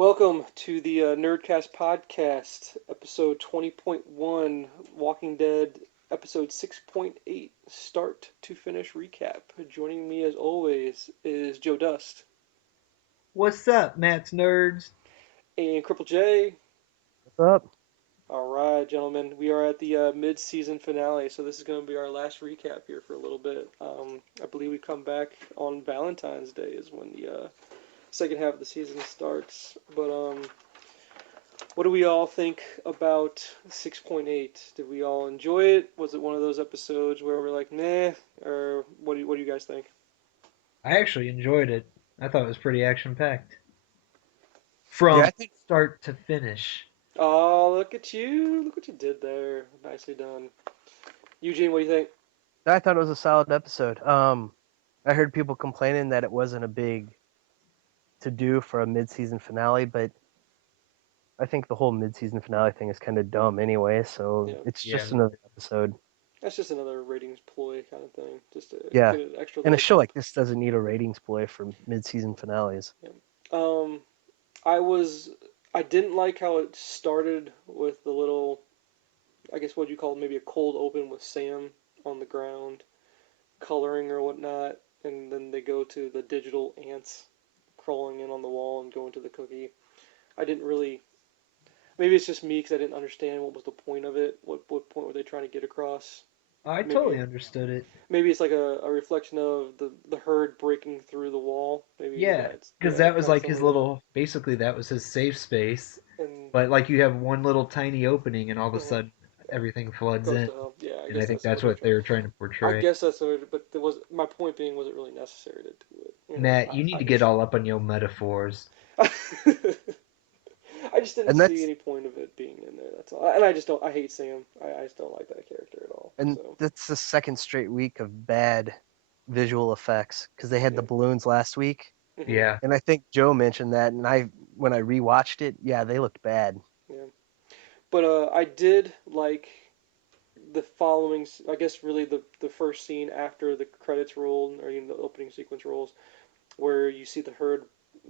Welcome to the Nerdcast podcast, episode 20.1, Walking Dead, episode 6.8, start to finish recap. Joining me as always is Joe Dust What's up, Matt's nerds? and Cripple J. What's up? All right, gentlemen, we are at the mid-season finale, so this is going to be our last recap here for a little bit. I believe we come back on Valentine's Day is when the second half of the season starts, but what do we all think about 6.8? Did we all enjoy it? Was it one of those episodes where we're like, nah, or what do you guys think? I actually enjoyed it. I thought it was pretty action packed. Yeah, From I think start to finish. Oh, look at you! Look what you did there. Nicely done, Eugene. What do you think? I thought it was a solid episode. I heard people complaining that it wasn't a big to do for a mid-season finale, but I think the whole mid-season finale thing is kind of dumb anyway. So Yeah, it's Yeah, just another episode. that's just another ratings ploy kind of thing, just to Yeah, get an extra and a little show bump. like this doesn't need a ratings play for mid-season finales. Yeah. Um, I was I didn't like how it started with the little, I guess what you call it, maybe a cold open with Sam on the ground coloring or whatnot, and then they go to the digital ants crawling in on the wall and going to the cookie. I didn't really. Maybe it's just me because I didn't understand what was the point of it. What point were they trying to get across? I Maybe totally understood it. maybe it's like a reflection of the herd breaking through the wall. Maybe Yeah, that's because that was kind of like some his of it. little, basically, that was his safe space. And But like you have one little tiny opening and all of a mhm, sudden yeah, everything floods goes in. to hell. Yeah, I And I guess think that's that's what they're what trying. they were trying to I portray. guess that's what. But there was my point being, was it really necessary to do it? Matt, you need I to get just. all up on your metaphors. I just didn't And see that's any point of it being in there. That's all. And I just don't. I hate Sam. I just don't like that character at all. and So that's the second straight week of bad visual effects because they had yeah. the balloons last week, Hmm. Yeah. and I think Joe mentioned that, and I when I rewatched it, yeah, they looked bad. Yeah. But I did like the following. I guess really the first scene after the credits rolled, or the opening sequence rolls, where you see the herd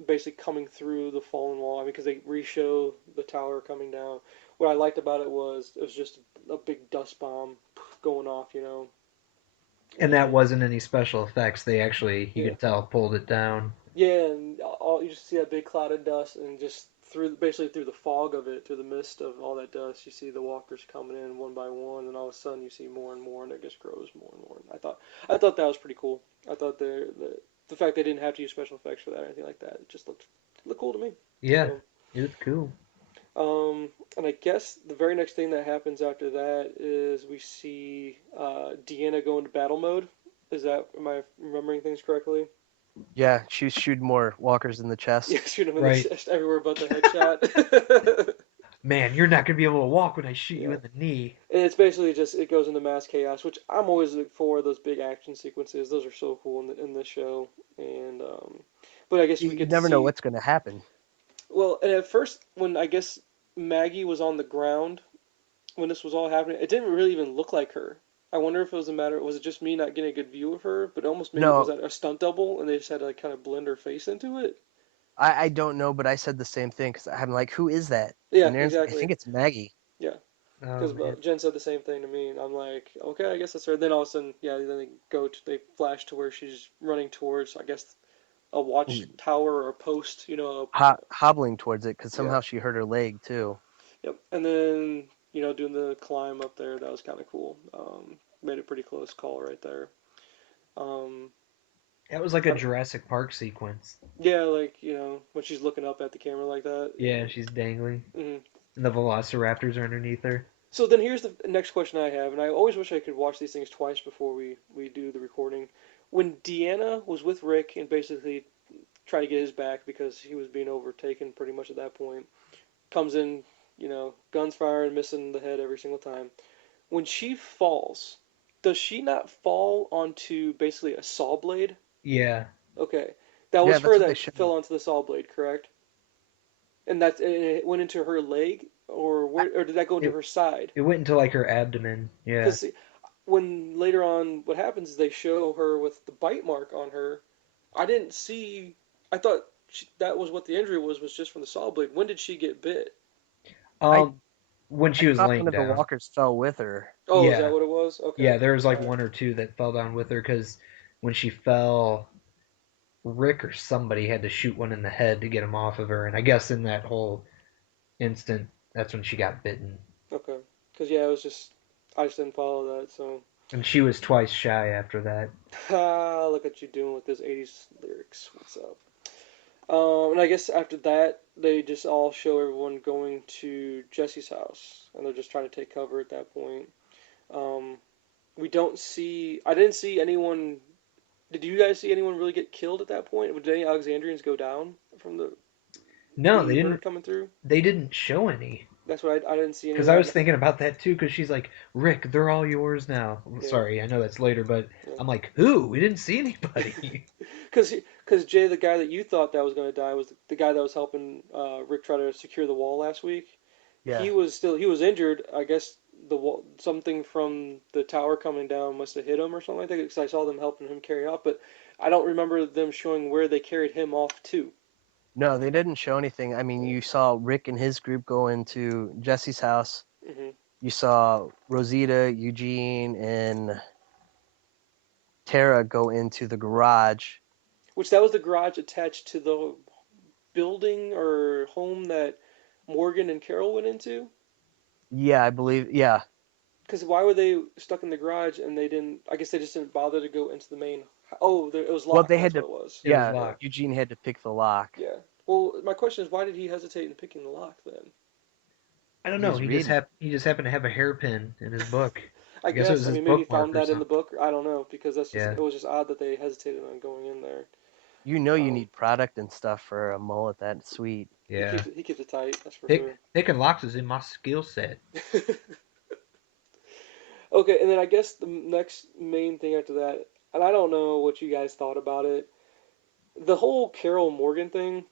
basically coming through the fallen wall. I mean, because they re-show the tower coming down. What I liked about it was just a big dust bomb going off. And that And wasn't any special effects. They actually, you yeah. could tell, pulled it down. Yeah, and all you just see that big cloud of dust, and just basically through the fog of it, through the mist of all that dust, you see the walkers coming in one by one, and all of a sudden you see more and more, and it just grows more and more. And I thought that was pretty cool. I thought the fact they didn't have to use special effects for that or anything like that, it just looked cool to me. Yeah, So, it was cool. and I guess the very next thing that happens after that is we see Deanna go into battle mode. Am I remembering things correctly? Yeah, she was shooting more walkers in the Yeah, chest. shoot him in the Right. chest everywhere but the headshot. Man, you're not gonna be able to walk when I shoot you Yeah, in the knee. and it's basically just it goes into mass chaos, which I'm always for those big action sequences. Those are so cool in this show, and but I guess we You get to never know see. what's going to happen. Well, and at first when I guess Maggie was on the ground when this was all happening, it didn't really even look like her. I wonder if it was a matter, was it just me not getting a good view of her, but almost maybe was No, that a stunt double and they just had to like kind of blend her face into it? I don't know, but I said the same thing because I'm like, who is that? Yeah, And Aaron's like, I exactly. think it's Maggie. Yeah. Oh Because man. Jen said the same thing to me, and I'm like, okay, I guess that's her. Then all of a sudden, yeah, then they flash to where she's running towards, I guess, a watchtower or a post, Hobbling towards it because yeah, somehow she hurt her leg too. yep. And then, doing the climb up there, that was kind of cool. Made a pretty close call right there. Um, That was like a I, Jurassic Park sequence. yeah, like, when she's looking up at the camera like that. Yeah, she's dangling. Hmm. And the velociraptors are underneath her. So then here's the next question I have, and I always wish I could watch these things twice before we do the recording. When Deanna was with Rick and basically try to get his back because he was being overtaken pretty much at that point. Comes in, guns firing, missing the head every single time. When she falls, does she not fall onto basically a saw blade? Yeah. Okay, that Yeah, was that's her what they that showed. fell onto the saw blade, correct? And it went into her leg, or I, or did that go into It her side? it went into like her abdomen. Yeah. Because when later on, what happens is they show her with the bite mark on her. I didn't see. I thought that was what the injury was just from the saw blade. When did she get bit? I Um, when I she was thought one laying of the down. walkers fell with her. Oh, is that Yeah, what it was? Okay. yeah. There was like All right. one or two that fell down with her because when she fell, Rick or somebody had to shoot one in the head to get him off of her, and I guess in that whole instant, that's when she got bitten. Okay. Because yeah, it was just I just didn't follow that. So And she was twice shy after that. look at you doing with this '80s lyrics. What's up? And I guess after that, they just all show everyone going to Jesse's house, and they're just trying to take cover at that point. Um, we don't see. I didn't see anyone. Did you guys see anyone really get killed at that point? Did any Alexandrians go down from No, the herd coming through? They didn't show any. That's what I didn't see any Because of I that. was thinking about that too. Because she's like, Rick, they're all yours now. Yeah, Sorry, I know that's later, but yeah. I'm like, who? We didn't see anybody. Because Jay, the guy that you thought that was going to die, was the guy that was helping Rick try to secure the wall last week. Yeah. He was injured. I guess the wall, something from the tower coming down must have hit him or something like that. Because I saw them helping him carry off, but I don't remember them showing where they carried him off to. No, they didn't show anything. I mean, you saw Rick and his group go into Jesse's house. Hmm. You saw Rosita, Eugene, and Tara go into the garage. Which that was the garage attached to the building or home that Morgan and Carol went into. Yeah, I believe. Yeah. Because why were they stuck in the garage and they didn't? I guess they just didn't bother to go into the main. Oh, it was Well, locked. they That's had what to. it was. It was Yeah, Yeah, locked. Eugene had to pick the lock. yeah. Well, my question is, why did he hesitate in picking the lock then? I don't He know. was reading. He just happened to have a hairpin in his book. I I guess it guess. was I his mean, maybe he bookmark found or that in the something. book. I don't know because that's just. Yeah. It was just odd that they hesitated on going in there. You know you Um, need product and stuff for a mullet that sweet. Yeah. he keeps it tight. That's for Picking locks is in my skill set. sure. Okay, and then I guess the next main thing after that, and I don't know what you guys thought about it. The whole Carol Morgan thing,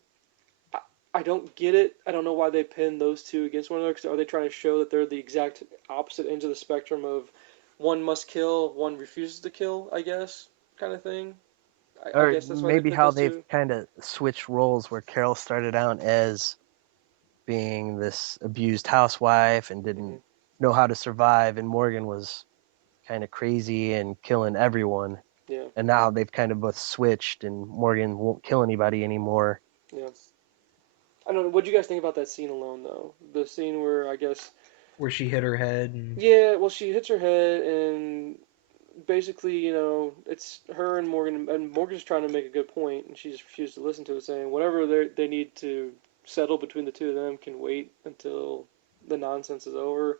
I, I don't get it. I don't know why they pin those two against one another. Cause are they trying to show that they're the exact opposite ends of the spectrum of one must kill, one refuses to kill, I guess, kind of thing? I Or guess that's why they maybe pit how those they've two. kind of switched roles where Carol started out as being this abused housewife and Hmm. didn't know how to survive, and Morgan was kind of crazy and killing everyone. Yeah, And now they've kind of both switched, and Morgan won't kill anybody anymore. yeah. I don't know. What do you guys think about that scene alone, though? The scene where I guess, Where she hit her head and yeah, well, she hits her head and basically, it's her and Morgan's trying to make a good point, and she just refused to listen to it, saying whatever they need to settle between the two of them can wait until the nonsense is over.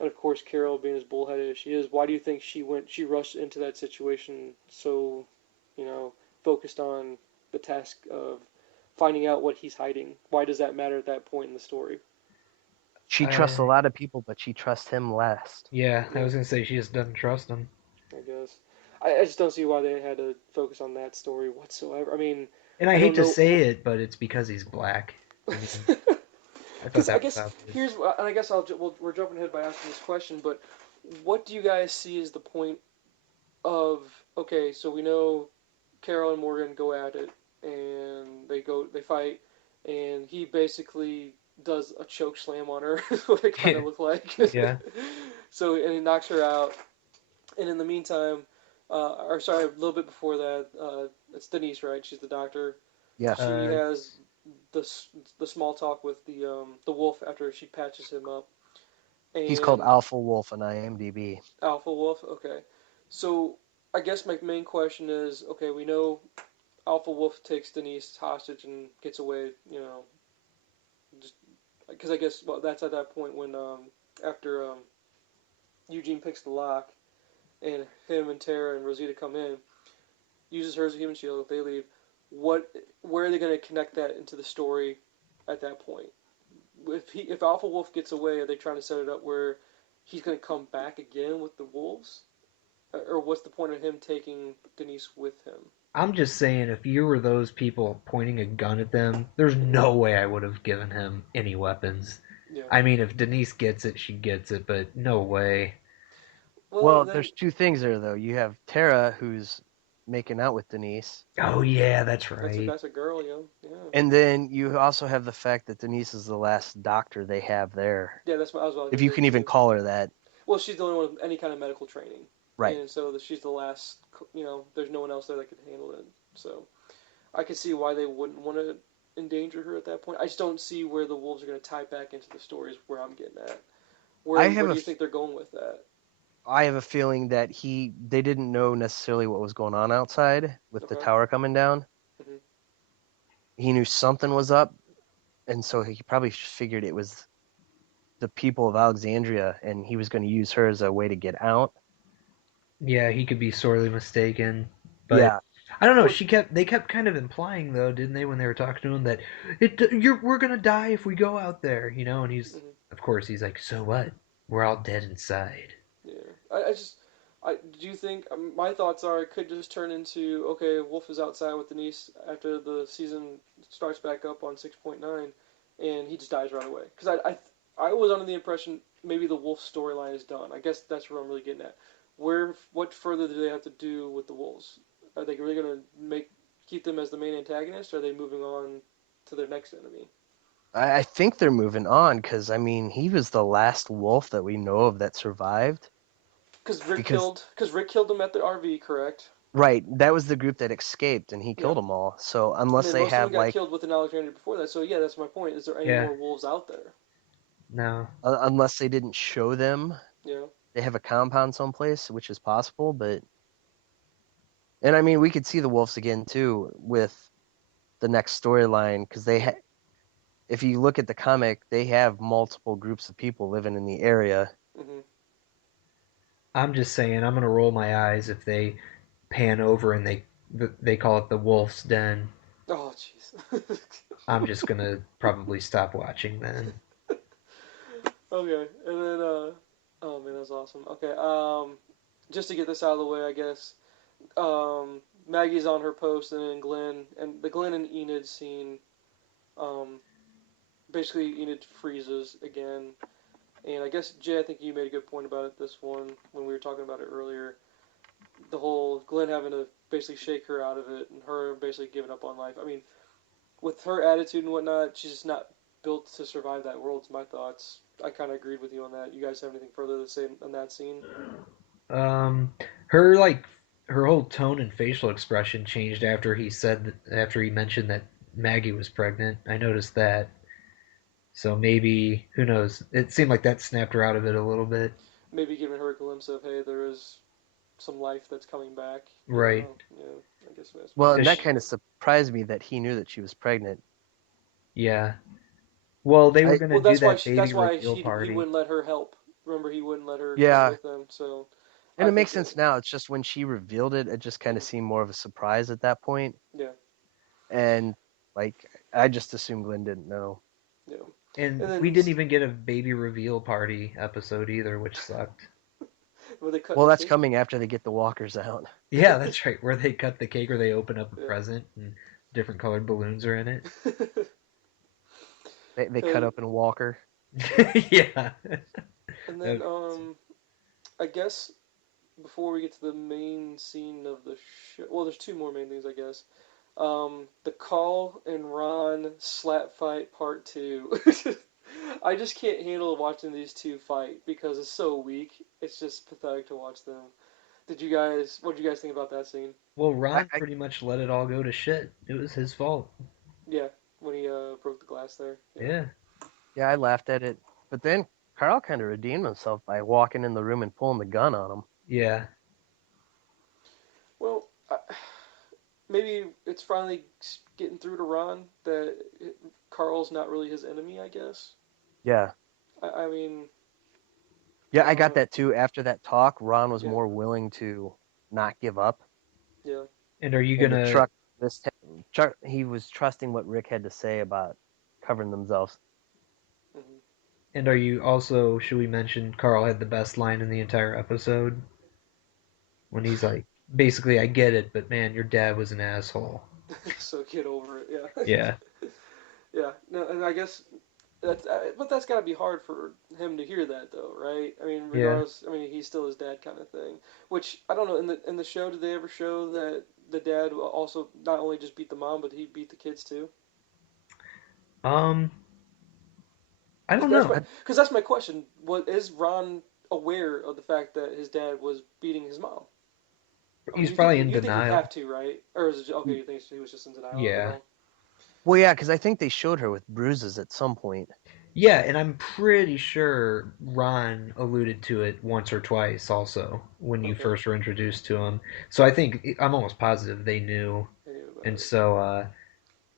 And of course, Carol, being as bullheaded as she is, why do you think she rushed into that situation so, you know, focused on the task of finding out what he's hiding? Why does that matter at that point in the story? She trusts a I lot of people, but she trusts him less. yeah, I Yeah, was gonna say she just doesn't trust him. I guess. I just don't see why they had to focus on that story whatsoever. I mean, And I I hate don't to know. say it, but it's because he's black. I mean, I thought Because I that was guess obvious. here's, and I guess we're jumping ahead by asking this question, but what do you guys see as the point of, okay, so we know Carol and Morgan go at it, and they fight, and he basically does a choke slam on her, is what it kind Yeah, of looked like. yeah. So, and he knocks her out, and in the meantime, or sorry, a little bit before that, it's Denise, right? She's the doctor. Yes. She Uh, has the the small talk with the wolf after she patches him up, He's called and Alpha Wolf on IMDb. Alpha Wolf. Okay, so I guess my main question is, okay, we know Alpha Wolf takes Denise hostage and gets away. Just because I guess, well, that's at that point when after Eugene picks the lock and him and Tara and Rosita come in, uses her as a human shield. They leave. What? Where are they going to connect that into the story at that point? If Alpha Wolf gets away, are they trying to set it up where he's going to come back again with the wolves, or what's the point of him taking Denise with him? I'm just saying, if you were those people pointing a gun at them, there's Mm-hmm. no way I would have given him any weapons. Yeah. I mean, if Denise gets it, she gets it, but no way. Well, Well, then there's two things there though. You have Tara, who's making out with Denise. Oh yeah, that's That's a right. that's a girl, yo. Yeah. And then you also have the fact that Denise is the last doctor they have there. Yeah, that's what I was about If to you say can even too. call her that. Well, she's the only one with any kind of medical training, Right. and so she's the last. There's no one else there that could handle it. So I can see why they wouldn't want to endanger her at that point. I just don't see where the wolves are going to tie back into the stories where I'm getting at. I Where have do a you think they're going with that? I have a feeling that they didn't know necessarily what was going on outside with the Okay. tower coming down. Hmm. He knew something was up, and so he probably just figured it was the people of Alexandria, and he was going to use her as a way to get out. Yeah, he could be sorely mistaken, but Yeah, I don't know. Well, They kept kind of implying though, didn't they, when they were talking to him that we're gonna die if we go out there, you know? And he's, hmm, of course, he's like, so what? We're all dead inside. yeah. I just. I do you think my thoughts are it could just turn into okay, Wolf is outside with Denise after the season starts back up on 6.9, and he just dies right away. Because I was under the impression maybe the Wolf storyline is done. I guess that's what I'm really getting at. What further do they have to do with the Wolves? Are they really gonna keep them as the main antagonist? Or are they moving on to their next enemy? I think they're moving on because I mean he was the last wolf that we know of that survived. Because Because Rick killed them at the RV, correct? right, that was the group that escaped, and he Yeah. killed them all. So And unless then they most of them have got like killed within Alexandria before that. So yeah, that's my point. Is there any Yeah, more wolves out there? no. unless they didn't show them, Yeah. they have a compound someplace, which is possible. But and I mean we could see the wolves again too with the next storyline because if you look at the comic, they have multiple groups of people living in the area. Hmm. I'm just saying, I'm gonna roll my eyes if they pan over and they call it the Wolf's Den. Oh jeez. I'm just gonna probably stop watching then. Okay, and then oh man, that's awesome. Okay, just to get this out of the way, I guess. Maggie's on her post, and then Glenn and Enid scene. Um, basically Enid freezes again, and I guess Jay, I think you made a good point about it. This one when we were talking about it earlier, the whole Glenn having to basically shake her out of it, and her basically giving up on life. I mean, with her attitude and whatnot, she's just not built to survive that world. It's my thoughts. I kind of agreed with you on that. You guys have anything further to say on that scene? Um, her like her whole tone and facial expression changed after he mentioned that Maggie was pregnant. I noticed that. So maybe who knows? It seemed like that snapped her out of it a little bit. Maybe giving her a glimpse of hey, there is some life that's coming back. You don't Right. know. Yeah, I guess that's Well, maybe and Cause that something kind of like surprised me that he knew that she was pregnant. yeah. Well, they were I gonna well, do that that's baby why reveal he party. wouldn't let her help. Remember, he wouldn't let her come yeah, with them. So and I it makes think that sense now. It's just when she revealed it, it just kind of mhm, seemed more of a surprise at that point. yeah, And like, I just assumed Glenn didn't know. yeah. And And we then didn't even get a baby reveal party episode either, which sucked. were they cutting Well, the that's cake? coming after they get the walkers out. Yeah, that's right. Where they cut the cake or they open up a Yeah. present and different colored balloons are in it. They cut and up in Walker. Yeah. and That then I guess before we get to the main scene of the show, well, there's two more main things, I guess. The Call and Ron slap fight part two. I just can't handle watching these two fight because it's so weak. It's just pathetic to watch them. What did you guys think about that scene? Well, I, Ron I pretty much let it all go to shit. It was his fault. Yeah, when he broke the glass there. Yeah. Yeah. yeah, I laughed at it, but then Carl kind of redeemed himself by walking in the room and pulling the gun on him. Yeah. Well, maybe it's finally getting through to Ron that Carl's not really his enemy. I guess. Yeah, I mean, yeah, I I don't got know. that too. After that talk, Ron was Yeah, more willing to not give up yeah. And are you and to gonna he was trusting what Rick had to say about covering themselves. Hmm. and are you also should we mention Carl had the best line in the entire episode when he's like basically I get it, but man, your dad was an asshole. So get over it. Yeah. Yeah. Yeah. No, and I guess but that's got to be hard for him to hear that though, right? I mean, Yeah. regardless, I mean, he's still his dad kind of thing. Which I don't know. In the show, did they ever show that the dad also not only just beat the mom, but he beat the kids too? Um, I Because don't know. that's my question. What is Ron aware of the fact that his dad was beating his mom? I mean, He's probably in you think he'd denial. have to, right? Or is it okay? You think he was just in denial of it Yeah. all? Well, yeah, because I think they showed her with bruises at some point. Yeah, and I'm pretty sure Ron alluded to it once or twice also when you Okay, first were introduced to him. So I think I'm almost positive they knew. I knew about And it. so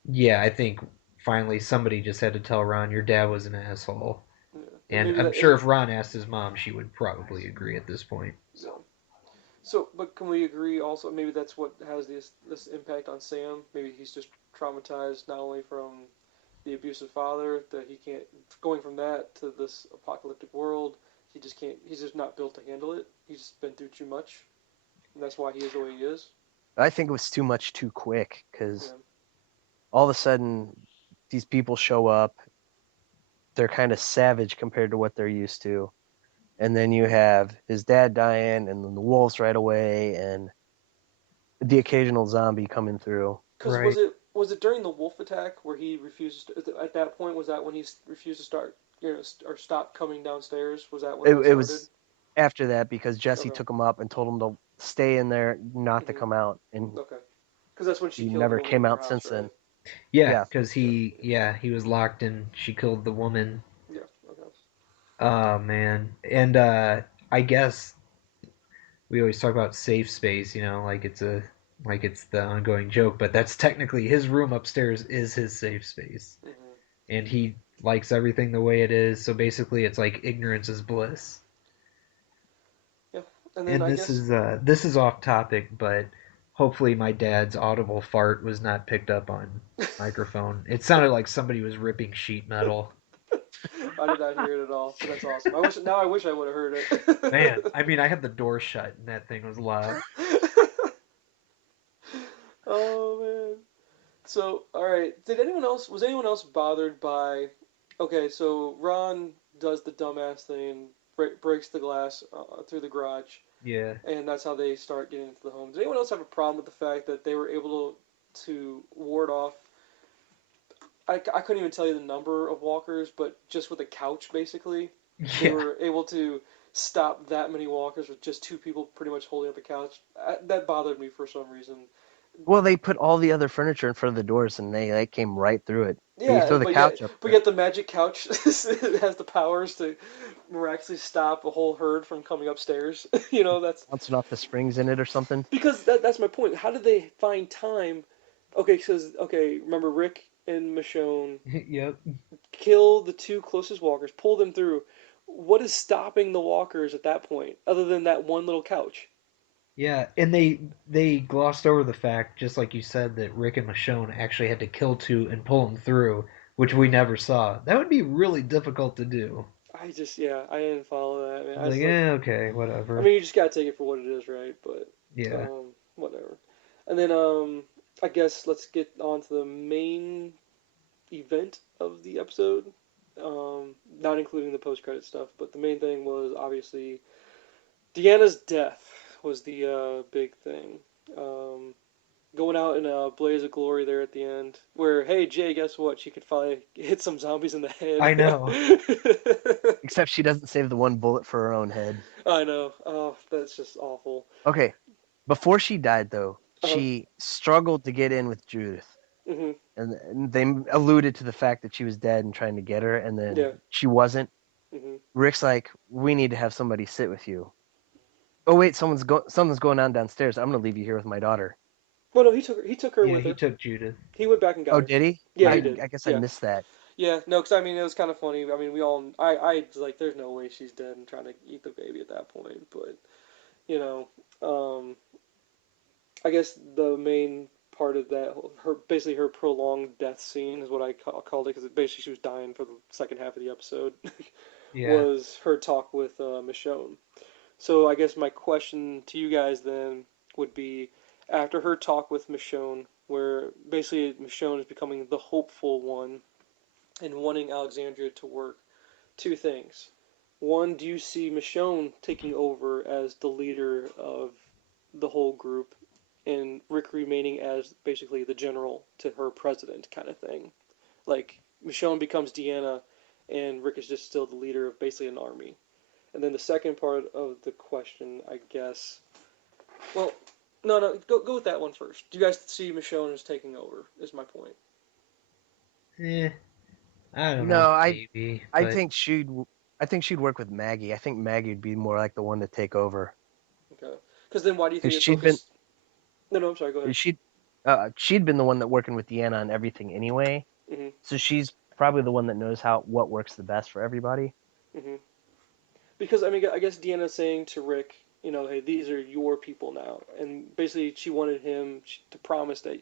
yeah, I think finally somebody just had to tell Ron your dad was an asshole. Yeah, and And maybe I'm that sure is. if Ron asked his mom, she would probably agree at this point. Yeah. So, but can we agree also? Maybe that's what has this impact on Sam. Maybe he's just traumatized not only from the abusive father that he can't going from that to this apocalyptic world. He just can't. He's just not built to handle it. He's just been through too much, and that's why he is the way he is. I think it was too much too quick because Yeah. all of a sudden these people show up. They're kind of savage compared to what they're used to. And then you have his dad dying, and then the wolves right away, and the occasional zombie coming through. Because Right. was it during the wolf attack where he refused at that point? Was that when he refused to start or stop coming downstairs? Was that when that It started? was after that because Jesse Okay. took him up and told him to stay in there, not to Mhm. come out, and Okay. Because that's when she he killed the never woman came in her out house, since right? then. Yeah, Yeah, because Yeah. he was locked and she killed the woman. Yeah. Okay. Oh man. And I guess we always talk about safe space, like it's the ongoing joke, but that's technically his room upstairs is his safe space. Hmm. And he likes everything the way it is, so basically it's like ignorance is bliss. Yeah. And then And I guess this is off topic, but hopefully my dad's audible fart was not picked up on microphone. It sounded like somebody was ripping sheet metal. I did not hear it at all, but that's awesome. I wish I would have heard Man, it. I mean, I had the door shut and that thing was loud. Oh man. So, all right. Did anyone else was anyone else bothered by? Okay, so Ron does the dumbass thing, breaks the glass through the garage, Yeah. and that's how they start getting into the home. Does anyone else have a problem with the fact that they were able to ward off? I couldn't even tell you the number of walkers, but just with a couch, basically, they Yeah. were able to stop that many walkers with just two people pretty much holding up a couch. That bothered me for some reason. well, they put all the other furniture in front of the doors, and they came right through it. But you Yeah, throw the couch up but there, yet the magic couch has the powers to miraculously stop a whole herd from coming upstairs. That's bouncing off the springs in it or something. because that's my point. How did they find time? Okay, because remember Rick and Michonne Yep. kill the two closest walkers, pull them through. What is stopping the walkers at that point, other than that one little couch? Yeah, and they glossed over the fact, just like you said, that Rick and Michonne actually had to kill two and pull them through, which we never saw. That would be really difficult to do. I didn't follow that. Man. I Like, was like, okay, I whatever. mean, you just gotta take it for what it is, right? But Yeah. whatever. And then I guess let's get on to the main event of the episode. Not including the post-credit stuff, but the main thing was obviously Deanna's death was the big thing. Um, Going out in a blaze of glory there at the end, where hey Jay, guess what? She could finally hit some zombies in the head. I know. Except she doesn't save the one bullet for her own head. I know. Oh, that's just awful. Okay, before she died, though, Uh, she struggled to get in with Judith. hmm. And they alluded to the fact that she was dead and trying to get her, and then Yeah. she wasn't. Hmm. Rick's like, "We need to have somebody sit with you." Oh wait, something's going on downstairs. I'm gonna leave you here with my daughter. Well, no, he took her Yeah, with he her. took Judith. He went back and got Oh, her. did he? Yeah, I he did. I guess I Yeah. missed that. Yeah, no, because I mean it was kind of funny. I mean I was like, there's no way she's dead and trying to eat the baby at that point. But you know, um, I guess the main part of that, her basically her prolonged death scene is what called it because basically she was dying for the second half of the episode. Yeah. Was her talk with Michonne. So I guess my question to you guys then would be, after her talk with Michonne, where basically Michonne is becoming the hopeful one and wanting Alexandria to work. Two things. One, do you see Michonne taking over as the leader of the whole group, and Rick remaining as basically the general to her president kind of thing? Like Michonne becomes Deanna, and Rick is just still the leader of basically an army. And then the second part of the question, I guess. Well, no, go with that one first. Do you guys see Michonne as taking over? Is my point. Eh, I don't know, No, maybe, I but think she'd work with Maggie. I think Maggie would be more like the one to take over Okay. Because then why do you think because it's so? Because no, I'm sorry. Go ahead. she'd been the one that working with Deanna on everything anyway. Mhm. So she's probably the one that knows what works the best for everybody. Mhm. Because I mean, I guess Deanna's saying to Rick, hey, these are your people now, and basically she wanted him to promise that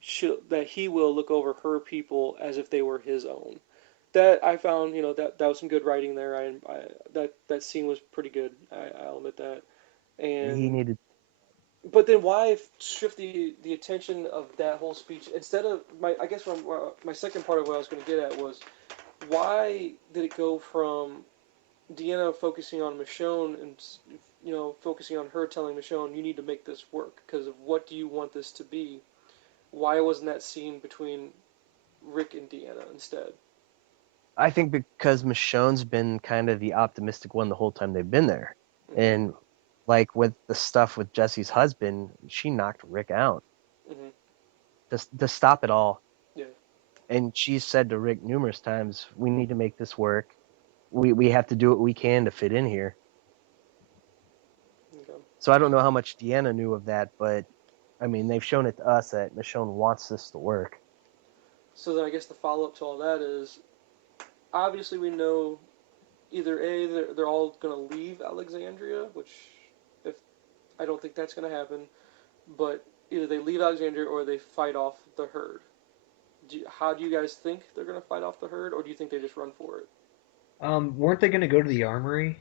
he will look over her people as if they were his own. That I found, that was some good writing there. That scene was pretty good. I'll admit that. He And needed. but then why shift the attention of that whole speech instead of I guess my second part of what I was going to get at was why did it go from Deanna focusing on Michonne and focusing on her telling Michonne you need to make this work because of what do you want this to be? Why wasn't that scene between Rick and Deanna instead? I think because Michonne's been kind of the optimistic one the whole time they've been there, Mhm. and like with the stuff with Jesse's husband, she knocked Rick out Mhm. to stop it all. Yeah. And she said to Rick numerous times, "We need to make this work. We have to do what we can to fit in here." Okay. So I don't know how much Deanna knew of that, but I mean they've shown it to us that Michonne wants this to work. So then I guess the follow up to all that is obviously we know either A they're all gonna leave Alexandria, which if I don't think that's gonna happen, but either they leave Alexandria or they fight off the herd. How do you guys think they're going to fight off the herd, or do you think they just run for it? weren't they gonna go to the armory?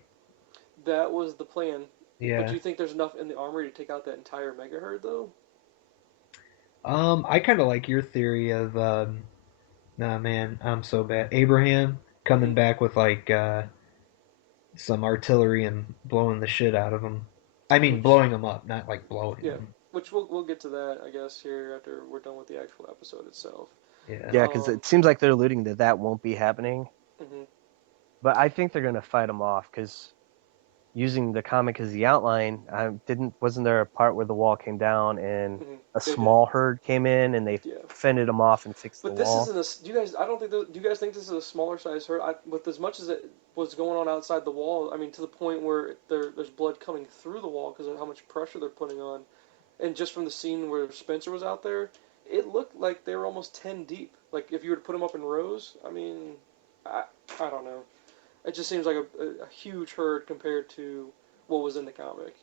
That was the plan. But do Yeah. you think there's enough in the armory to take out that entire mega herd, though? I kind of like your theory of nah, man, I'm so bad. Abraham coming Mm-hmm. back with like some artillery and blowing the shit out of them. I mean, Which, blowing them up, not like blowing yeah, them. which we'll get to that, I guess, here after we're done with the actual episode itself. Yeah. Yeah, because it seems like they're alluding to that won't be happening. Mm-hmm. But I think they're gonna fight them off because using the comic as the outline, wasn't there a part where the wall came down and Mm-hmm. a They did, small herd came in and they yeah. fended them off and fixed the But this wall? isn't a. Do you guys? I don't think. Do you guys think this is a smaller size herd? With as much as it was going on outside the wall, I mean, to the point where there's blood coming through the wall because of how much pressure they're putting on. And just from the scene where Spencer was out there, it looked like they were almost 10 deep. Like if you were to put them up in rows, I mean, I, I don't know. It just seems like a huge herd compared to what was in the comic.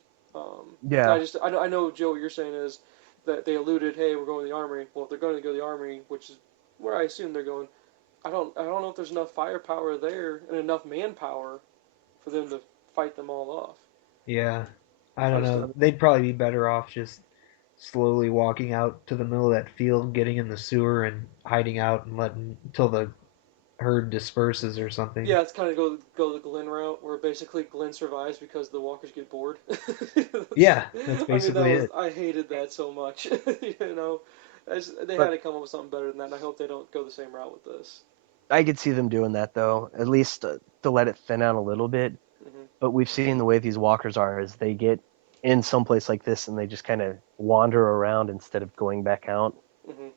Yeah, I know Joe, what you're saying is that they alluded, hey, we're going to the armory. Well, if they're going to go to the armory, which is where I assume they're going, I don't know if there's enough firepower there and enough manpower for them to fight them all off. Yeah. I I don't just know. They'd probably be better off just slowly walking out to the middle of that field, getting in the sewer and hiding out and letting until the herd disperses or something. Yeah, it's kind of go the Glenn route, where basically Glenn survives because the walkers get bored. Yeah, that's I mean, basically it. I hated that so much. They had but to come up with something better than that, and I hope they don't go the same route with this. I could see them doing that though, at least to let it thin out a little bit. Hmm. But we've seen the way these walkers are is they get in someplace like this and they just kind of wander around instead of going back out. Hmm. But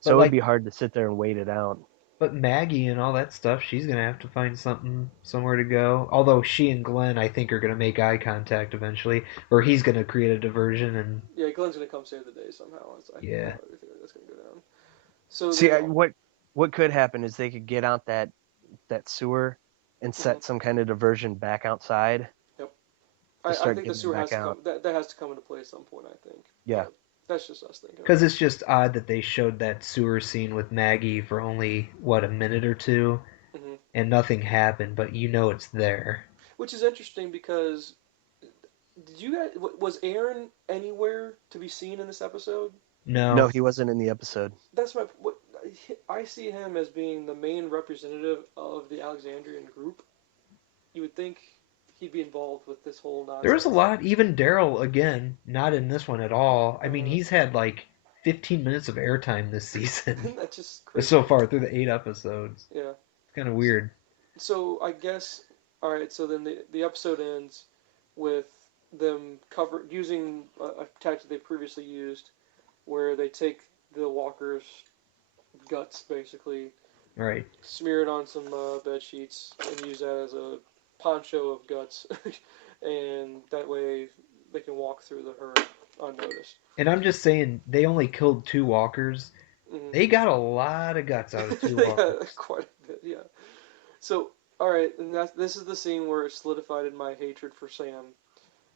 So it would like be hard to sit there and wait it out. but Maggie and all that stuff, she's gonna have to find something somewhere to go. Although she and Glenn, I think, are gonna make eye contact eventually, or he's gonna create a diversion and Yeah, Glenn's gonna come save the day somehow. I think yeah. that's gonna go down. So See, then, what could happen is they could get out that sewer and mhm, set some kind of diversion back outside yep. to I start think the getting them sewer has back to come. out. That has to come into play at some point. I think, Yeah. but that's just us thinking. Because it's just odd that they showed that sewer scene with Maggie for only what a minute or two, Hmm. and nothing happened, but you know it's there. Which is interesting because did you guys was Aaron anywhere to be seen in this episode? No, No, he wasn't in the episode. That's my what. I see him as being the main representative of the Alexandrian group. You would think he'd be involved with this whole There was a nonsense. lot. Even Daryl, again, not in this one at all. I mean, Uh, he's had like 15 minutes of airtime this season that's just so crazy. far through the 8 episodes. Yeah. It's kind of weird. So I guess all right. So then the episode ends with them using a tactic they previously used, where they take the walker's guts basically, Right. smear it on some bed sheets, and use that as a poncho of guts, and that way they can walk through the herd unnoticed. And I'm just saying, they only killed 2 walkers. Mm-hmm. They got a lot of guts out of two They got walkers. quite a bit, yeah. So, all right, and this is the scene where it solidified in my hatred for Sam,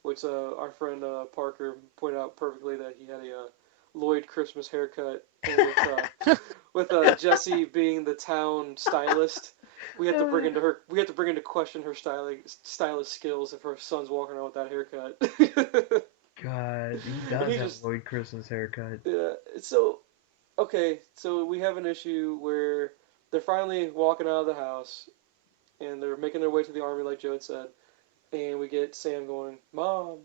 which our friend Parker pointed out perfectly that he had a Lloyd Christmas haircut, and with Jesse being the town stylist, we have to bring into question her stylist skills if her son's walking around with that haircut. God, he And does he have just Lloyd Christmas haircut. yeah. So okay, so we have an issue where they're finally walking out of the house and they're making their way to the army, like Joe had said, and we get Sam going, "Mom,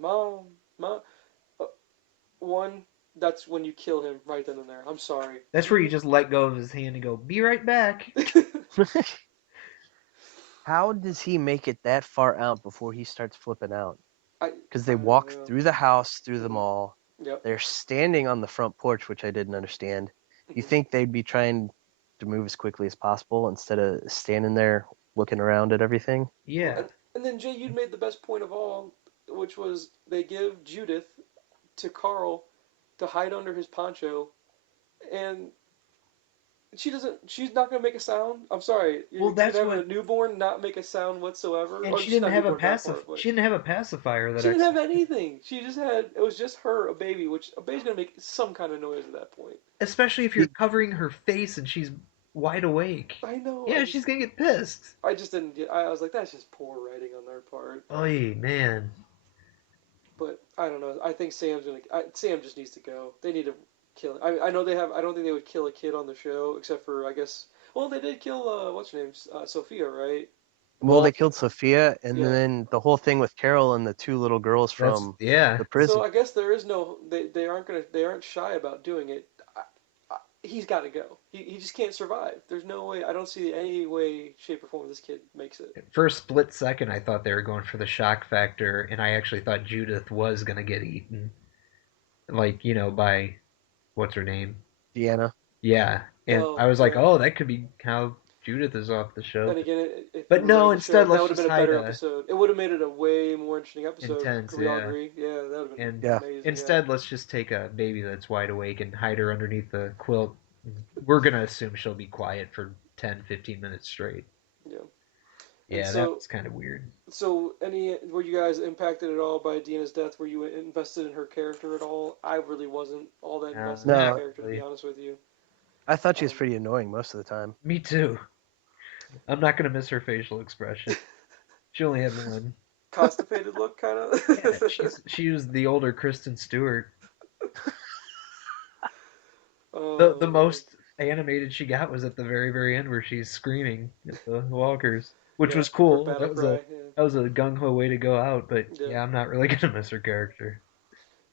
mom, mom." Uh, One, that's when you kill him right then and there. I'm sorry. That's where you just let go of his hand and go, "Be right back." How does he make it that far out before he starts flipping out? I Because I they don't walk know. through the house, through the Hmm. mall. Yep. They're standing on the front porch, which I didn't understand. You Hmm. think they'd be trying to move as quickly as possible instead of standing there looking around at everything? Well, Yeah. and then Jay, you'd made the best point of all, which was they give Judith to Carl to hide under his poncho, and she doesn't. She's not gonna make a sound. I'm sorry. Well, Your kid that's having a what. newborn not make a sound whatsoever. And Or she she's didn't not have a newborn that far, but she didn't have a pacifier that she didn't have actually. anything. She just had. It was just her, a baby, which a baby's gonna make some kind of noise at that point. Especially if you're He, covering her face and she's wide awake. I know. Yeah, she's gonna get pissed. I just didn't get. I was like, that's just poor writing on their part. Oy, man. But I don't know. I think Sam just needs to go. They need to kill him. I know they have. I don't think they would kill a kid on the show, except for I guess. Well, they did kill what's her name, Sophia, right? well, Well, they killed Sophia, and Yeah. then the whole thing with Carol and the two little girls that's from yeah. the So prison. I guess there is no. They aren't shy about doing it. He's got to go. He just can't survive. There's no way. I don't see any way, shape, or form this kid makes it. For a split second, I thought they were going for the shock factor, and I actually thought Judith was gonna get eaten, like by what's her name? Deanna. Yeah, and Oh I was like, yeah. oh, that could be how Judith is off the Then show. again, if you But were no, writing the show, instead that let's would have just been a hide better a episode. It would have made it a way more interesting episode. intense, Could we all yeah. agree? Yeah, that would have been And Yeah. amazing. Yeah. instead, let's just take a baby that's wide awake and hide her underneath the quilt. We're gonna assume she'll be quiet for 10, 15 minutes straight. Yeah. And Yeah, that was kind of weird. were you guys impacted at all by Deanna's death? Were you invested in her character at all? I really wasn't all that invested in her No, Not character, to be really. honest with you. I thought she was Um, pretty annoying most of the time. Me too. I'm not gonna miss her facial expression. She only had one. constipated look, kind Yeah, of. she was the older Kristen Stewart. The Oh most animated she got was at the very end where she's screaming at the walkers, which yeah, was her cool. battle cry. Yeah. That was a gung ho way to go out. But Yeah. yeah, I'm not really gonna miss her character.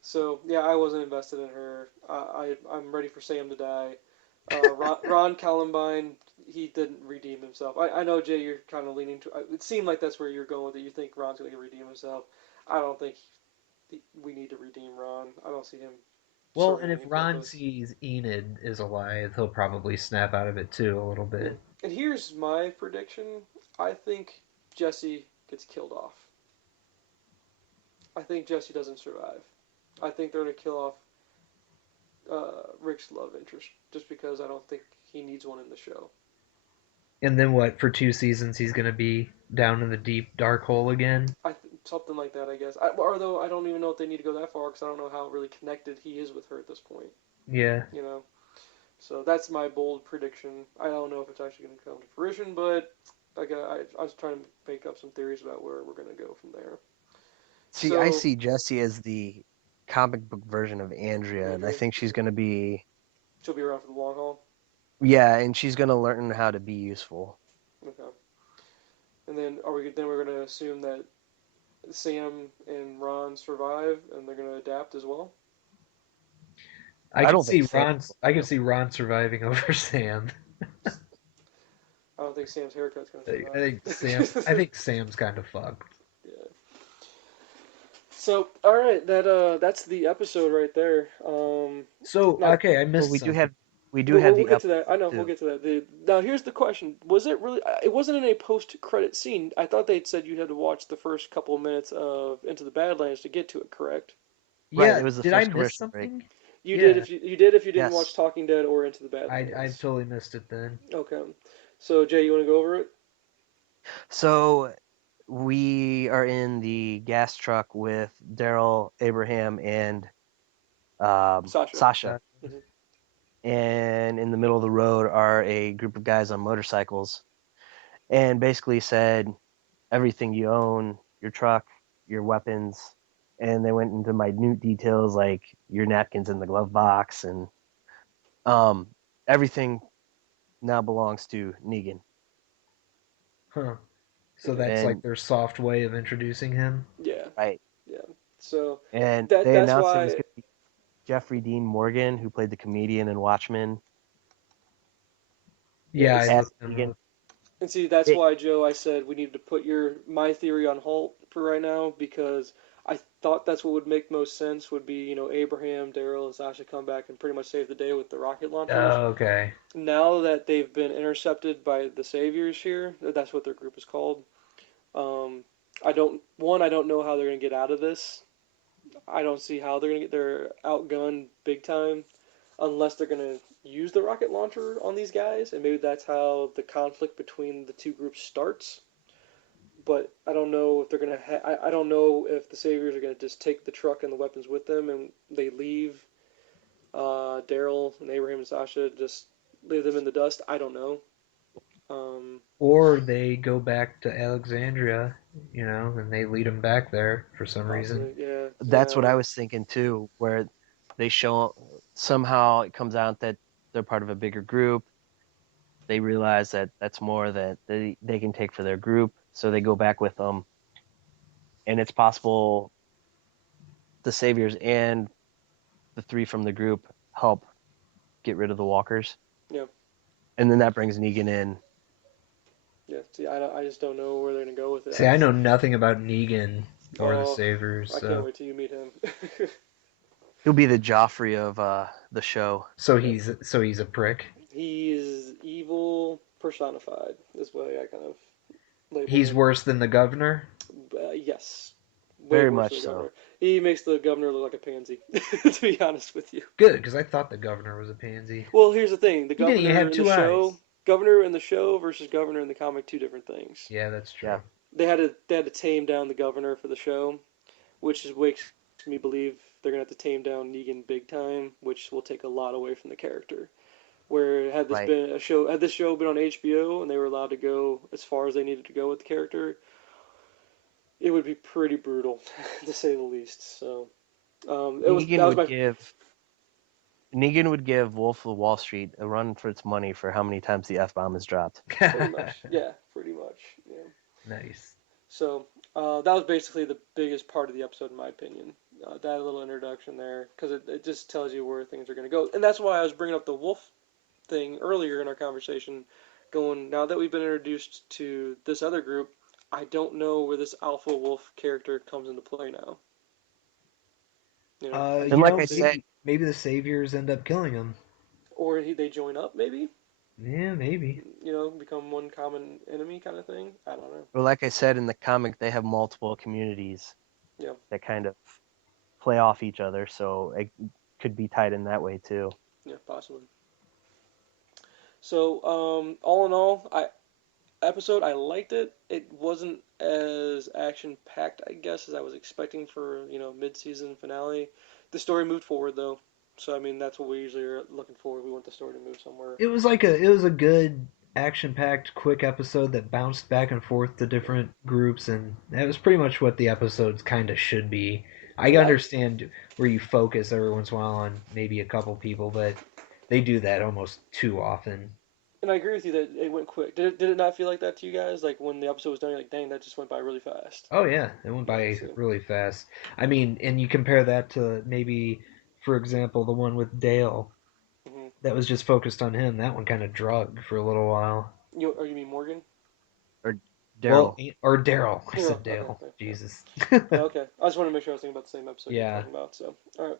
So yeah, I wasn't invested in her. I'm ready for Sam to die. Ron Columbine, he didn't redeem himself. I know Jay, you're kind of leaning to. It seemed like that's where you're going with it. You think Ron's going to redeem himself. I don't think we need to redeem Ron. I don't see him Well, serving and if any Ron purpose. sees Enid is alive, he'll probably snap out of it too a little Mm. bit. And here's my prediction. I think Jesse gets killed off. I think Jesse doesn't survive. I think they're going to kill off Rick's love interest just because I don't think he needs one in the show. And then what? For 2 seasons, he's gonna be down in the deep dark hole again. Something like that, I guess. Although I don't even know if they need to go that far because I don't know how really connected he is with her at this point. Yeah. You know, so that's my bold prediction. I don't know if it's actually going to come to fruition, but I was trying to make up some theories about where we're going to go from there. See, I So see Jessie as the comic book version of Andrea, and I Andrea, think she's going to be she'll be around for the long haul. Yeah, and she's gonna learn how to be useful. Okay. And then we're gonna assume that Sam and Ron survive and they're gonna adapt as well. I don't think Sam. I could see Ron surviving over Sam. I don't think Sam's haircut's gonna I survive. think Sam's kind of fucked. Yeah. So, all right, that's the episode right there. So, Now okay, I Well, missed something. we do have we'll the get to that. I know we'll too. get to that. Now here's the question: was it really? It wasn't in a post-credit scene. I thought they'd said you had to watch the first couple of minutes of Into the Badlands to get to it. Correct? Right, Yeah, it was the did I first miss commercial break. something? You Yeah, did if you didn't watch Yes. Talking Dead or Into the I Badlands. totally missed it then. Okay. So Jay, you want to go over it? So we are in the gas truck with Daryl, Abraham, and Sasha. Sasha. Hmm. And in the middle of the road are a group of guys on motorcycles, and basically said everything you own, your truck, your weapons, and they went into minute details like your napkins in the glove box and um, everything now belongs to Negan. Huh. So Okay. that's like And their soft way of introducing him. Yeah. right, Yeah. So and that they that's announced it was why. going to be Jeffrey Dean Morgan, who played the comedian in Watchmen, Yeah. Yeah, I as looked him Negan. up. And see, that's It, why, Joe, I said we need to put my theory on halt for right now because I thought that's what would make most sense would be, Abraham, Daryl, and Sasha come back and pretty much save the day with the rocket launchers. Oh, okay. Now that they've been intercepted by the Saviors here, that's what their group is called. Um, I don't know how they're gonna get out of this. I don't see how they're gonna get their outgunned big time unless they're gonna use the rocket launcher on these guys, and maybe that's how the conflict between the two groups starts. But I don't know if they're gonna. I don't know if the Saviors are gonna just take the truck and the weapons with them, and they leave Daryl and Abraham and Sasha just leave them in the dust. I don't know. Um, Or they go back to Alexandria, and they lead him back there for some reason. Possibly, yeah, that's what yeah, I was thinking too, where they show somehow it comes out that they're part of a bigger group. They realize that that's more that they can take for their group, so they go back with them, and it's possible the Saviors and the three from the group help get rid of the walkers, yeah, and then that brings Negan in. yeah. See, I just don't know where they're gonna go with it. See, I know nothing about Negan or the Oh, Savers, I can't so wait till you meet him. He'll be the Joffrey of the show. Yep. so he's a prick. He's evil personified, is the way I kind of label He's him. worse than the governor. Yes, way Very worse than much the so. governor. He makes the governor look like a pansy, to be honest with you. Good, because I thought the governor was a pansy. Well, here's the thing: He didn't even have two eyes. governor in the show versus governor in the comic, two different things. Yeah, that's Yeah, true. They had to tame down the governor for the show, which is makes me believe they're gonna have to tame down Negan big time, which will take a lot away from the character. Where right. had this show been on HBO and they were allowed to go as far as they needed to go with the character, it would be pretty brutal, to say the least. So it was that Negan was would my give Negan would give Wolf of Wall Street a run for its money for how many times the F bomb is dropped. pretty much, yeah, pretty much, yeah. Nice. So that was basically the biggest part of the episode, in my opinion. That little introduction there, because it just tells you where things are going to go, and that's why I was bringing up the wolf thing earlier in our conversation. Going now that we've been introduced to this other group, I don't know where this alpha wolf character comes into play now. And like I Is he said, Maybe the Saviors end up killing him. they join up maybe? Yeah, maybe. Become one common enemy kind of thing. I don't know. or like I said in the comic, they have multiple communities Yeah, that kind of play off each other, so it could be tied in that way too. yeah, possibly. So all in all, I liked it. It wasn't as action packed, I guess, as I was expecting for mid season finale. The story moved forward though, so I mean that's what we usually are looking for. We want the story to move somewhere. It was a good action-packed quick episode that bounced back and forth to Yeah, different groups, and that was pretty much what the episodes kind of should be. I yeah, understand where you focus every once in a while on maybe a couple people, but They do that almost too often. And I agree with you that it went quick. Did it not feel like that to you guys? Like when the episode was done, you're like, dang, that just went by really fast. Oh yeah, it went Yeah, by see. really fast. I mean, and you compare that to maybe, for example, the one with Dale Hmm. that was just focused on him. That one kind of drug for a little while. You mean Morgan? Or Well, Daryl. or Daryl. I Daryl. said Okay, Dale. okay, yeah. Jesus. Yeah, okay. I just want to make sure I was thinking about the same episode you were Yeah. talking about. So, all right.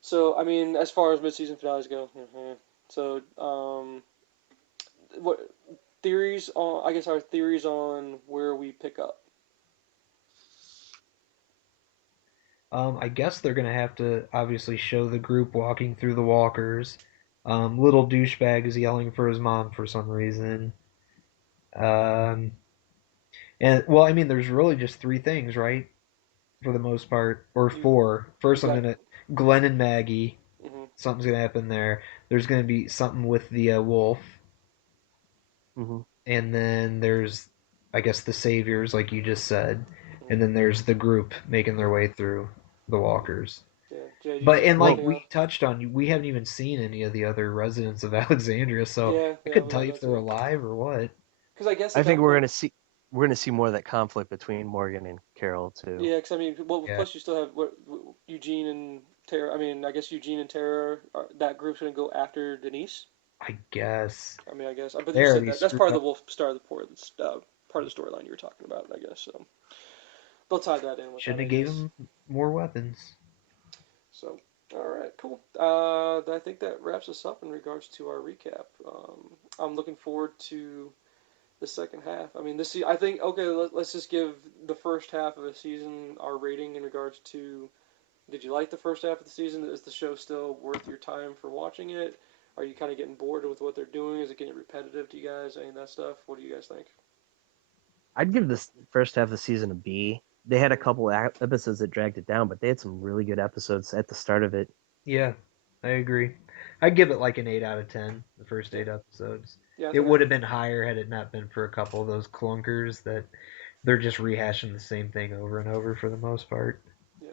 So, I mean, as far as mid-season finales go, so, what theories on? I guess our theories on where we pick up. I guess they're gonna have to obviously show the group walking through the walkers. Little douchebag is yelling for his mom for some reason. Um, and well, I mean, there's really just three things, right? For the most part, or You four. you First, I'm got. gonna Glenn and Maggie. Hmm. Something's gonna happen there. There's gonna be something with the wolf, Hmm. and then there's, I guess, the saviors, like you just said, Hmm. and then there's the group making their way through the walkers. Yeah, Jay, do you But have and Well, like anything we else? touched on, we haven't even seen any of the other residents of Alexandria, so Yeah, I yeah, couldn't we tell have you if that they're too. alive or what. Because I guess I at think that point, we're gonna see more of that conflict between Morgan and Carol too. yeah. Because I mean, well, Yeah, plus you still have Eugene and Tara. I mean, I guess Eugene and Tara. That group's gonna go after Denise. I guess I mean, I guess. But they you said already that. That's screwed part of the up. Wolf Star of the Port. That's part of the storyline you were talking about. I guess so. They'll tie that in with that. Shouldn't I have gave guess. them more weapons. So, all right, cool. I think that wraps us up in regards to our recap. I'm looking forward to the second half. I mean, I think okay. Let's just give the first half of the season our rating in regards to. Did you like the first half of the season? Is the show still worth your time for watching it? Are you kind of getting bored with what they're doing? Is it getting repetitive to you guys? Any of that stuff? What do you guys think? I'd give this first half of the season a B. They had a Mm, couple episodes that dragged it down, but they had some really good episodes at the start of it. Yeah, I agree. I'd give it like an 8 out of 10, the first yeah, 8 episodes. yeah. I It think would have been higher had it not been for a couple of those clunkers that they're just rehashing the same thing over and over for the most part. yeah,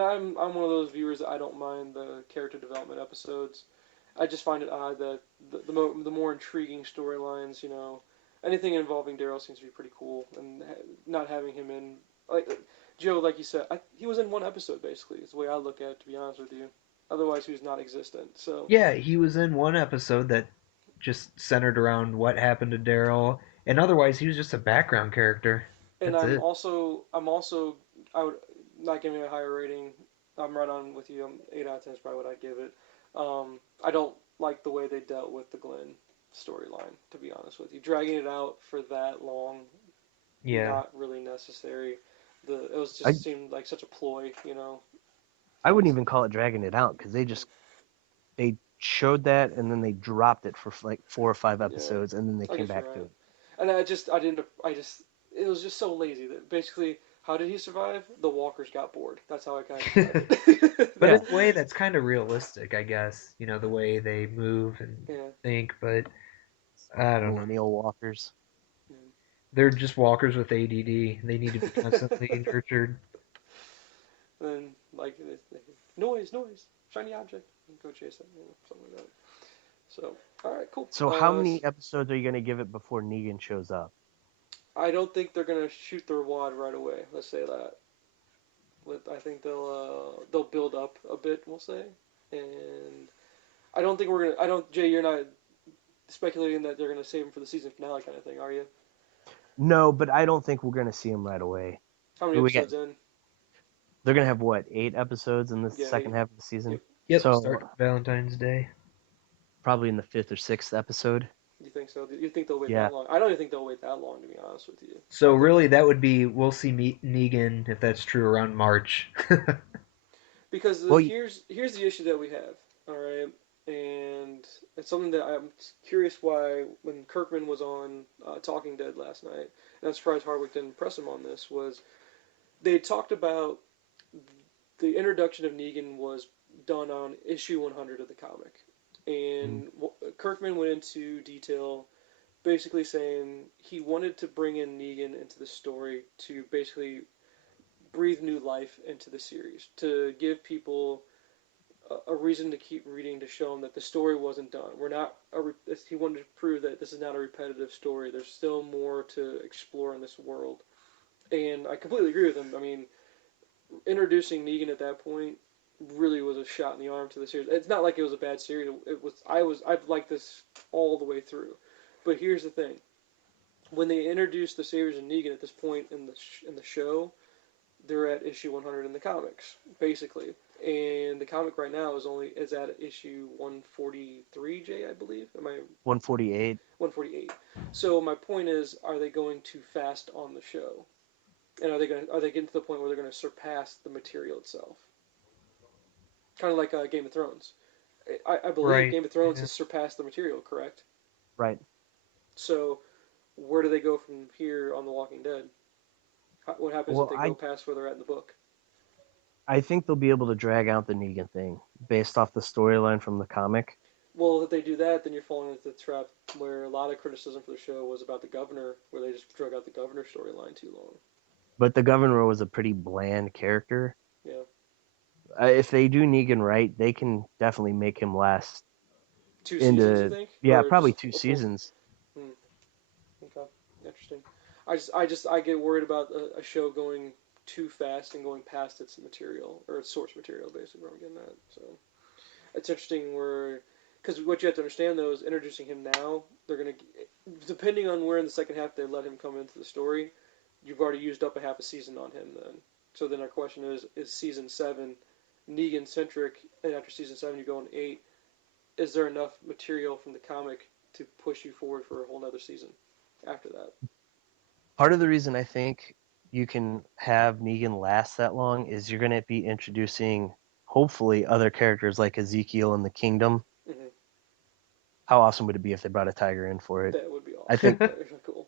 I'm one of those viewers that I don't mind the character development episodes. I just find it odd that the more intriguing storylines, anything involving Daryl seems to be pretty cool, and not having him in like Joe, like you said, he was in one episode basically. Is the way I look at it, to be honest with you. Otherwise, he was non-existent. So, Yeah, he was in one episode that just centered around what happened to Daryl, and otherwise he was just a background character. and That's it. I would not give it a higher rating. I'm right on with you. 8 out of 10 is probably what I'd give it. I don't like the way they dealt with the Glenn storyline, to be honest with you. Dragging it out for that long, Yeah. not really necessary. It was I just seemed like such a ploy. I wouldn't Just even call it dragging it out because they showed that and then they dropped it for like 4 or 5 yeah, episodes and then they I came guess you're back to right. it. And I just it was just so lazy that basically how did he survive? The walkers got bored. That's how I kind of describe it. But in Yeah, a way, that's kind of realistic, I guess. The way they move and Yeah. think, but I don't know. millennial walkers. Yeah. They're just walkers with ADD. They need to be constantly nurtured. And like noise, noise, shiny object, and go chase it, something like that. So, all right, cool. So how many episodes are you gonna give it before Negan shows up? I don't think they're gonna shoot their wad right away. Let's say that. I think they'll build up a bit. We'll say, and I don't think we're gonna. I don't. Jay, you're not speculating that they're gonna save him for the season finale kind of thing, are you? No, but I don't think we're gonna see him right away. How many Who we get? episodes in? They're gonna have what 8 episodes in the Yeah, second 8. half of the season. Yep. Yep, So start Valentine's Day. probably in the fifth or sixth episode. You think so? You think they'll wait Yeah. that long? I don't even think they'll wait that long, to be honest with you. So I think really, that would be we'll see Negan if that's true around March. because Well, here's the issue that we have. All right, and it's something that I'm curious why when Kirkman was on Talking Dead last night, and I'm surprised Hardwick didn't press him on this. Was they talked about the introduction of Negan was done on issue 100 of the comic, mm, and Kirkman went into detail, basically saying he wanted to bring in Negan into the story to basically breathe new life into the series, to give people a reason to keep reading to show him that the story wasn't done. We're not he wanted to prove that this is not a repetitive story. There's still more to explore in this world, and I completely agree with him. I mean, introducing Negan at that point really was a shot in the arm to the series. It's not like it was a bad series. I've liked this all the way through, but here's the thing: when they introduced the Sabers and Negan at this point in the show, they're at issue 100 in the comics, basically. And the comic right now is at issue 143, Jay, I believe. Am I 148. 148? So my point is, are they going too fast on the show? And are they getting to the point where they're going to surpass the material itself? Kind of like Game of Thrones. I believe Right. Game of Thrones Yeah. has surpassed the material, correct? Right. So where do they go from here on The Walking Dead? What happens if Well, they go past where they're at in the book? I think they'll be able to drag out the Negan thing based off the storyline from the comic. Well, if they do that, then you're falling into the trap where a lot of criticism for the show was about the governor, where they just drug out the governor storyline too long. But the governor was a pretty bland character. Yeah. If they do Negan right, they can definitely make him last 2 seasons, you into, think? yeah, Or probably just two a full? seasons. Hmm. Okay. Interesting. I get worried about a show going too fast and going past its material or its source material, basically. Where I'm getting at. So it's interesting where, because what you have to understand though is introducing him now, they're gonna, depending on where in the second half they let him come into the story, you've already used up a half a season on him then. So then our question is season 7 Negan centric, and after season 7 you go on 8, is there enough material from the comic to push you forward for a whole nother season after that? Part of the reason I think you can have Negan last that long is you're going to be introducing, hopefully, other characters like Ezekiel in the Kingdom. Mm-hmm. How awesome would it be if they brought a tiger in for it? That would be I awesome. think, That would be cool.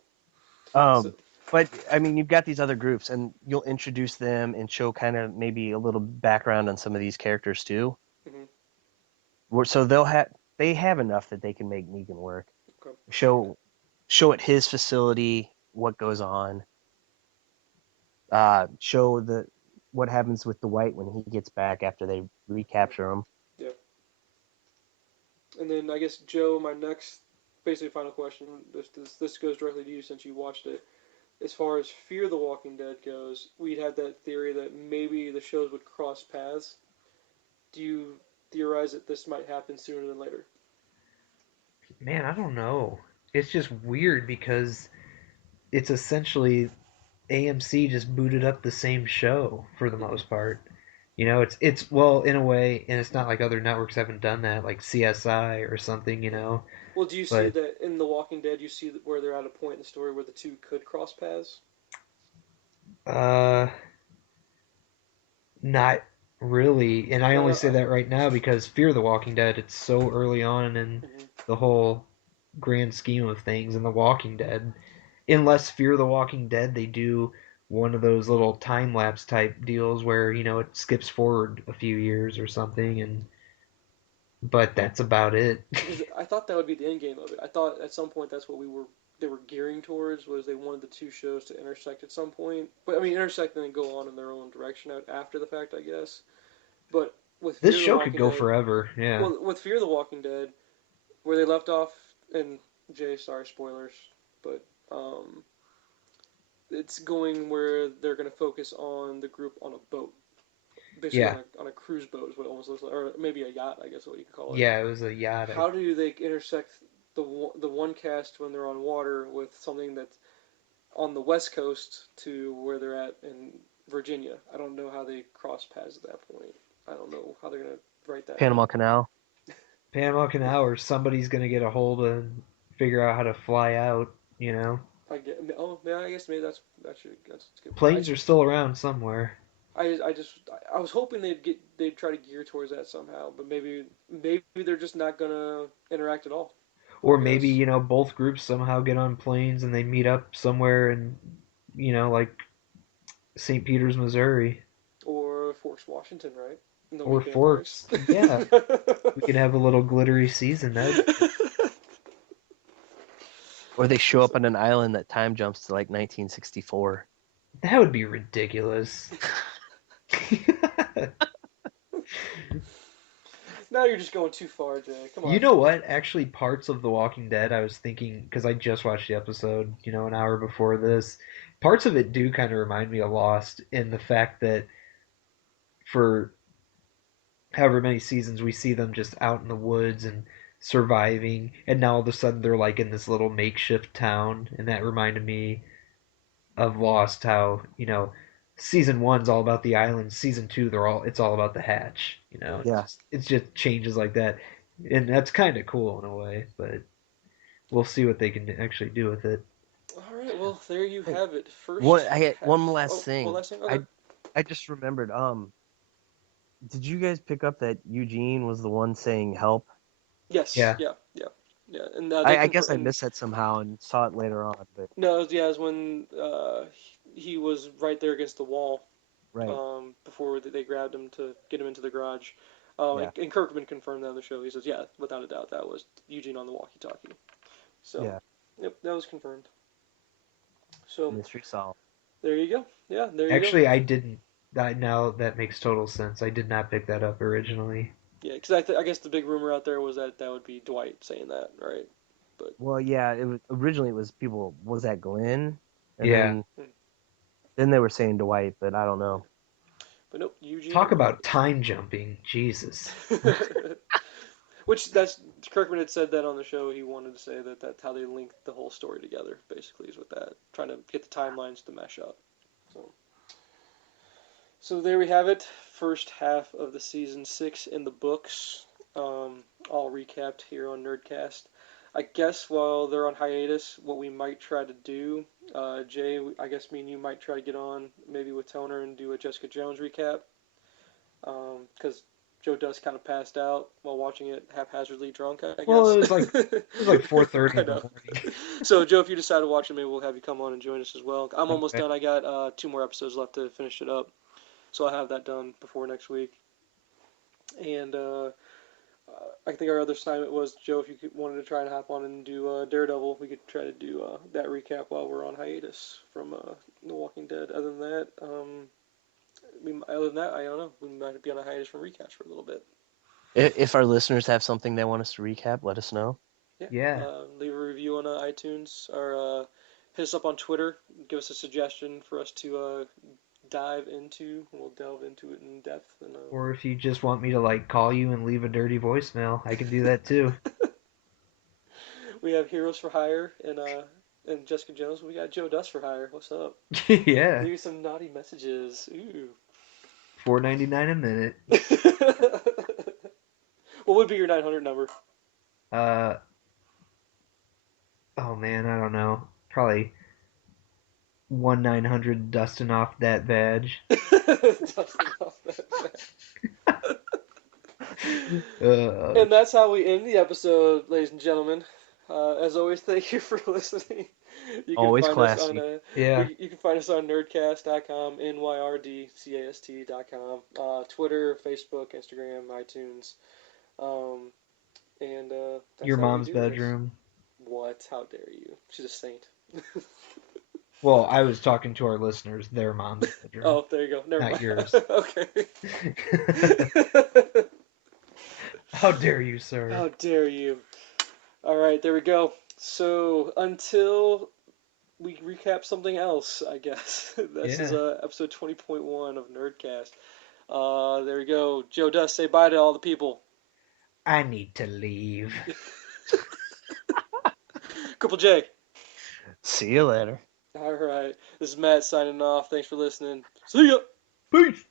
So, but I mean, you've got these other groups, and you'll introduce them and show kind of maybe a little background on some of these characters too. mm-hmm. So they have enough that they can make Negan work. Okay. Show at his facility what goes on. Show what happens with Dwight when he gets back after they recapture him. Yeah. And then I guess Joe, my next basically final question. This goes directly to you since you watched it. As far as Fear the Walking Dead goes, we'd had that theory that maybe the shows would cross paths. Do you theorize that this might happen sooner than later? Man, I don't know. It's just weird because it's essentially AMC just booted up the same show for the Mm-hmm. most part. It's well in a way, and it's not like other networks haven't done that, like CSI or something, Well, do you see But that in The Walking Dead? You see where they're at a point in the story where the two could cross paths? uh, not really. And I only say Uh, that right now because Fear the Walking Dead, it's so early on in mhm. the whole grand scheme of things in The Walking Dead. Unless Fear the Walking Dead, they do one of those little time lapse type deals where, it skips forward a few years or something and but that's about it. Because I thought that would be the end game of it. I thought at some point that's what they were gearing towards was they wanted the two shows to intersect at some point. But I mean intersect and then go on in their own direction after the fact, I guess. But with This Fear the show could Walking go Dead, forever. Yeah. well, with Fear the Walking Dead, where they left off, and Jay, sorry, spoilers, but it's going where they're going to focus on the group on a boat, basically Yeah. on a cruise boat is what it almost looks like, or maybe a yacht, I guess what you could call it. Yeah, it was a yacht. How do they intersect the one cast when they're on water with something that's on the west coast to where they're at in Virginia? I don't know how they cross paths at that point. I don't know how they're gonna write that in. Panama Canal. Panama Canal or somebody's going to get a hold of and figure out how to fly out. I get. Oh, yeah. I guess maybe that's a good point. Planes are still around somewhere. I was hoping they'd try to gear towards that somehow, but maybe they're just not gonna interact at all. Or I maybe, guess. both groups somehow get on planes and they meet up somewhere in, like St. Peter's, Missouri. Or Forks, Washington, right? And they'll Or meet vampires. Forks. Yeah. We could have a little glittery season. Or they show up So, on an island that time jumps to like 1964. That would be ridiculous. Now you're just going too far, Jay. Come You on. know what? Actually, parts of The Walking Dead, I was thinking, because I just watched the episode, an hour before this. Parts of it do kind of remind me of Lost in the fact that for however many seasons we see them just out in the woods and surviving, and now all of a sudden they're like in this little makeshift town, and that reminded me of Lost, how season one's all about the island, season two it's all about the hatch. Mhm. It's just changes like that, and that's kind of cool in a way, but we'll see what they can actually do with it. All right, well, there you Hey, have it. one First I had half. one last Oh, one thing. last thing? Okay. I just remembered. Did you guys pick up that Eugene was the one saying help? Yes, Yeah. yeah, yeah, yeah. And they I guess I confirm. missed that somehow and saw it later on, but No, yeah, it was when he was right there against the wall right. before they grabbed him to get him into the garage. Yeah. And Kirkman confirmed that on the show. He says, yeah, without a doubt, that was Eugene on the walkie-talkie. So, Yeah. yep, that was confirmed. So, Mystery solved. there you go. Yeah, there you go. Actually, I didn't. Now that makes total sense. I did not pick that up originally. Yeah, because I guess the big rumor out there was that that would be Dwight saying that, right? But, Well, yeah, it was originally it was people was that Glenn? And Yeah. then they were saying Dwight, but I don't yeah. know. But nope, Eugene Talk on the about time jumping. Jesus. walkie. Which that's Kirkman had said that on the show. He wanted to say that that's how they linked the whole story together. Basically, is with that, trying to get the timelines to mesh up. So, so there we have it. First half of the season 6 in the books. All recapped here on Nerdcast. I guess while they're on hiatus, what we might try to do, Jay, I guess me and you might try to get on maybe with Toner and do a Jessica Jones recap. Because Joe Dust kind of passed out while watching it haphazardly drunk, I Well, guess. it was like 4:30 I in the know. morning. So, Joe, if you decide to watch it, maybe we'll have you come on and join us as well. I'm almost Okay. done. I got 2 more episodes left to finish it up, so I'll have that done before next week. And I think our other assignment was, Joe, if you wanted to try and hop on and do Daredevil, we could try to do that recap while we're on hiatus from The Walking Dead. Other than that, I don't know. We might be on a hiatus from recaps for a little bit. If our listeners have something they want us to recap, let us know. Yeah. Yeah. Leave a review on iTunes or hit us up on Twitter. Give us a suggestion for us to dive into. We'll delve into it in depth. And Or if you just want me to like call you and leave a dirty voicemail, I can do that too. we have Heroes for Hire and Jessica Jones. We got Joe Dust for Hire. What's up? Yeah. Leave some naughty messages. Ooh. $4.99 a minute. What would be your 900 number? Uh oh man, I don't know. Probably 1-900 dusting off that badge. Dusting off that. Uh And that's how we end the episode, ladies and gentlemen. As always, thank you for listening. You can Always find us on classy. yeah. you can find us on nerdcast.com, nYrdcast.com, Twitter, Facebook, Instagram, iTunes, um, and that's Your how we mom's do this. bedroom. What? How dare you? She's a saint. Well, I was talking to our listeners, their mom's bedroom, Oh, there you go. Never not mind. yours. Okay. How dare you, sir? How dare you? All right, there we go. So until we recap something else, I guess. This is Yeah. episode 20.1 of Nerdcast. There we go. Joe Dust, say bye to all the people. I need to leave. Triple J. See you later. All right. This is Matt signing off. Thanks for listening. See ya. Peace.